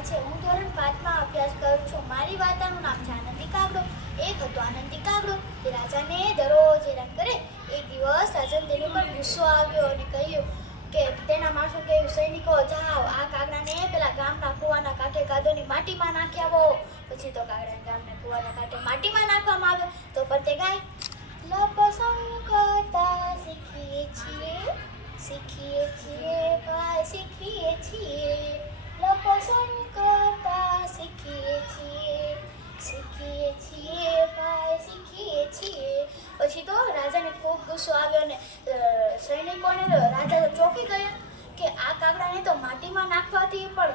જાય છે। હું ધોરણ 5માં અભ્યાસ કરું છું। મારી વાર્તાનું નામ છે આનંદી કાગડો। એક હતો આનંદી કાગડો તે રાજાને દરરોજ હેરાન કરે। એક દિવસ રાજાને તેની પર ગુસ્સો આવ્યો અને કહ્યું કે તેના માણસો કહ્યું, સૈનિકો જાઓ આ કાગડાને પેલા ગામના કૂવાના કાંઠે કાદવની માટીમાં નાખી આવો। પછી તો કાગડાને ગામના કૂવાના કાંઠે માટીમાં નાખવામાં આવ્યો। તો પણ તે ગાય લપસણું કરતા શીખીએ છીએ ભાઈ શીખીએ છીએ, લપસણું કરતા શીખીએ છીએ ભાઈ શીખીએ છીએ। પછી તો રાજાને ખૂબ ગુસ્સો આવ્યો ને સૈનિકોને રાજા ચોંકી ગયા કે આ કાગડાને તો માટીમાં નાખવાથી પણ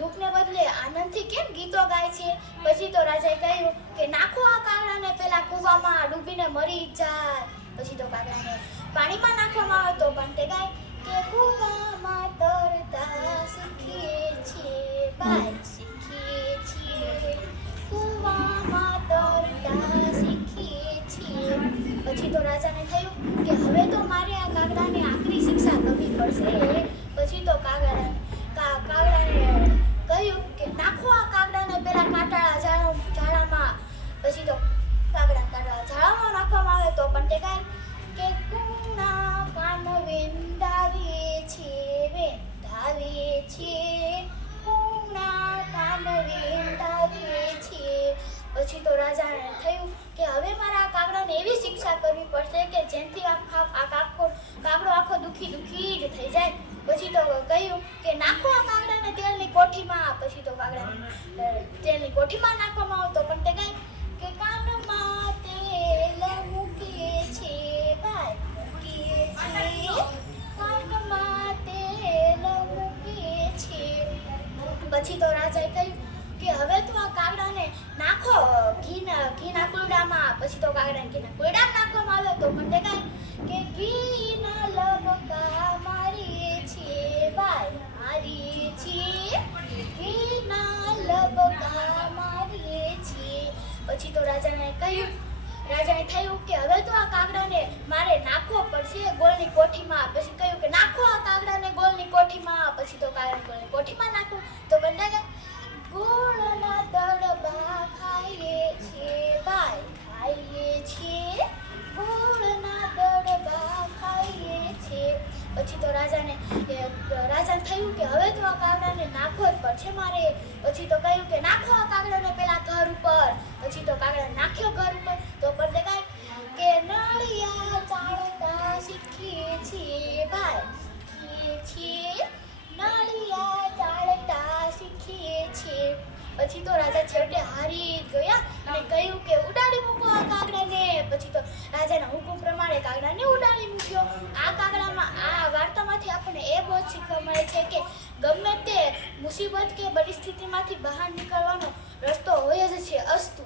દુઃખને બદલે આનંદથી કેમ ગીતો ગાય છે। પછી તો રાજાએ કહ્યું કે નાખો આ કાગડાને પેલા કૂવામાં ડૂબીને મરી જાય। પછી તો કાગડાને પાણીમાં નાખવામાં આવે તો પણ તે ગાય કે કૂવામાં તરતા શીખીએ છીએ ભાઈ શીખીએ છીએ, કૂવામાં તરતા શીખીએ છીએ। પછી તો રાજાને થયું કે હવે તો મારે આ કાગડાને આકરી શિક્ષા કરવી પડશે। પછી તો કાગડાને કહ્યું કે નાખો આ કાગડાને પેલા કાંટાળા ઝાડામાં। પછી તો કાગડા કાંટાળા ઝાડામાં નાખવામાં આવે તો પણ તે ગાય કે કુણા પાન વેંધાવીએ છીએ કુણા પાન વેંધાવીએ છીએ। પછી તો રાજાને થયું કે હવે મારા કાગડાને એવી શિક્ષા કરવી પડશે કે જેનાથી આ કાગડો આખો દુખી જ થઈ જાય। પછી તો કહ્યું કે નાખો આ કાગડાને તેલની કોઠીમાં। પછી તો કાગડાને તેલની કોઠીમાં નાખવામાં આવતો પણ તે ગાય કે કાનમાં તેલ મૂકીએ છીએ ભાઈ મૂકીએ છીએ, કાનમાં તેલ મૂકીએ છીએ। પછી તો રાજાએ કહ્યું કે હવે તો આ કાગડાને નાખો ઘીના કુલડામાં। પછી તો કાગડાને ઘીના કુલડામાં નાખવામાં આવ્યો તો પણ તે ગાય કે ઘીના લબકા મારીએ છીએ ભાઈ મારીએ છીએ, ઘીના લબકા મારીએ છીએ। પછી તો રાજાને થયું કે હવે તો આ કાગડાને મારે નાખવો પડશે ગોળની કોઠીમાં। પછી કહ્યું કે નાખો આ કાગડાને ગોળની કોઠીમાં। પછી તો કાગડાને ગોળની કોઠીમાં નાખો તો બંને ગોળના દડબા ખાઈએ છીએ ભાઈ ખાઈએ છીએ, ગોળના દડબા ખાઈએ છીએ। પછી તો રાજાને થયું કે હવે તો આ કાગડાને નાખવો જ પડશે મારે। પછી તો કહ્યું કે નાખો આ કાગડાને પેલા ઘર ઉપર। પછી તો કાગડાને નાખ્યો ઘર ઉપર તો પણ તે કહે કે નળિયા ચાળતા શીખીએ છીએ ભાઈ શીખીએ છીએ, નળિયા ચાળતા શીખીએ છીએ। પછી તો રાજા છેવટે હારી ગયા અને કહ્યું કે ઉડાડી મૂકો આ કાગડાને। પછી તો રાજાના હુકમ પ્રમાણે કાગડાને ઉડાડી મૂક્યો। આ વાર્તામાંથી આપણને એ બોધ શીખવા મળે છે કે ગમે તે મુસીબત કે પરિસ્થિતિમાંથી બહાર નીકળવાનો રસ્તો હોય જ છે। અસ્તુ।